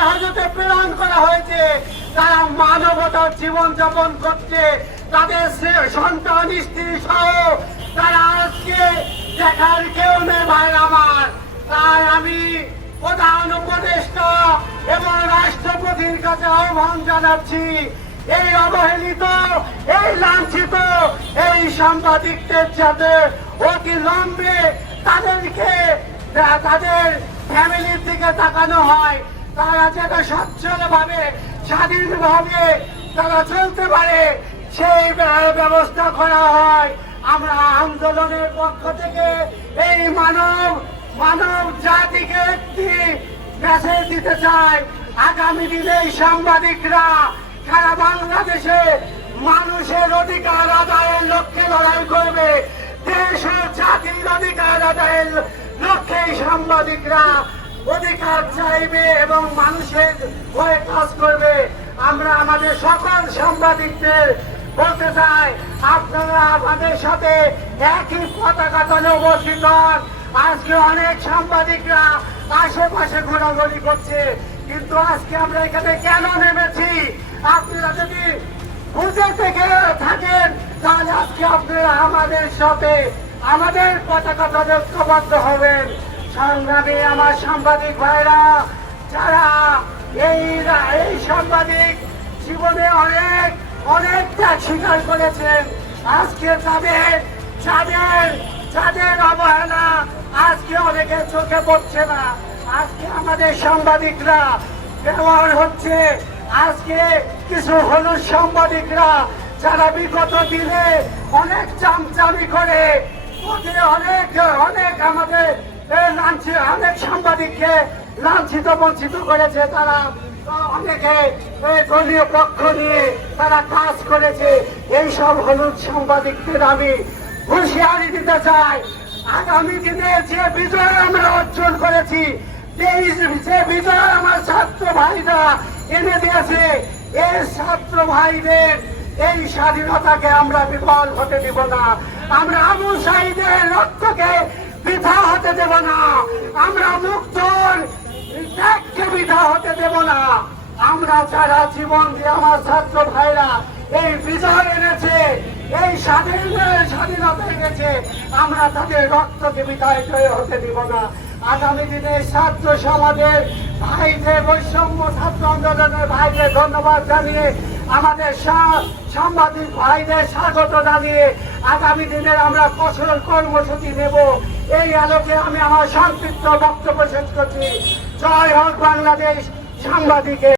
ভারতে প্রেরণ করা হয়েছে। তারা মানবতার জীবন যাপন করছে। তাদের সন্তান, স্ত্রী সহ তারা আজকে দেখার কেউ নেই ভাই আমার। তাই আমি প্রধান উপদেষ্টা এবং রাষ্ট্রপতির কাছে আহ্বান জানাচ্ছি। এই অবহেলিত, এই লাঞ্ছিত, এই সাংবাদিকদের যাতে অতি লম্বে তাদেরকে, তাদের ফ্যামিলির দিকে তাকানো হয়, তারা যেন সচ্ছল ভাবে স্বাধীন ভাবে তারা চলতে পারে, সেই ব্যবস্থা করা হয়। আমরা আন্দোলনের পক্ষ থেকে এই মানব মানব জাতিকে একটি মেসেজ দিতে চাই। আগামী দিনে এই সাংবাদিকরা সারা বাংলাদেশে মানুষের অধিকার আদায়ের লক্ষ্যে লড়াই করবে। দেশ ও জাতির অধিকার আদায়ের লক্ষ্যে সাংবাদিকরা অধিকার চাইবে এবং মানুষের হয়ে কাজ করবে, আমরা আমাদের সকল সাংবাদিকদের বলতে চাই, আপনারা আমাদের সাথে একই পতাকা তলে উপস্থিত হন। আজকে অনেক সাংবাদিকরা আশেপাশে ঘোরাঘুরি করছে, কিন্তু আজকে আমরা এখানে কেন নেমেছি? আপনারা যদি বুঝে থেকে থাকেন, তাহলে আজকে আপনারা আমাদের সাথে আমাদের পতাকা ঐক্যবদ্ধ হবেন। সংগ্রামী আমার সাংবাদিক ভাইরা, যারা এই এই সাংবাদিক জীবনে অনেক অনেক ত্যাগ স্বীকার করেছেন। আজকে তাদের যাদের যাদের অবহেলা আজকে অনেকের চোখে পড়ছে না। আজকে আমাদের সাংবাদিকরা ব্যবহার হচ্ছে। আজকে কিছু হলুদ সাংবাদিকরা, যারা বিগত দিনে অনেক চামচামি করে অনেক অনেক আমাদের লাঞ্ছিত, অনেক সাংবাদিককে লাঞ্ছিত, বঞ্চিত করেছে তারা। অনেকে দলীয় পক্ষ নিয়ে তারা কাজ করেছে। এই সব হলুদ সাংবাদিকদের আমি হুঁশিয়ারি দিতে চাই। আগামী দিনে যে বিজয় আমরা অর্জন করেছি যে বিজয় আমার ছাত্র ভাইরা এনে দিয়েছে এই ছাত্র ভাইদের এই স্বাধীনতাকে আমরা বিফল হতে দিব না। আমরা আবু সাইদের রক্তকে বৃথা হতে দেব না। আমরা মুক্তর, ত্যাগকে বৃথা হতে দেব না। আমরা যারা জীবন দিয়ে আমার ছাত্র ভাইরা এই বিজয় এনেছে, এই স্বাধীন স্বাধীনতা এনেছে, আমরা তাদের রক্তকে বিদায় হতে দিব না। আগামী দিনে ছাত্র সমাজের ভাইদের বৈষম্য ছাত্র আন্দোলনের ভাইদের ধন্যবাদ জানিয়ে আমাদের সাংবাদিক ভাইদের স্বাগত জানিয়ে আগামী দিনের আমরা কঠোর কর্মসূচি নেব। এই আলোকে আমি আমার সংক্ষিপ্ত বক্তব্য শেষ করছি। জয় হোক বাংলাদেশ সাংবাদিকের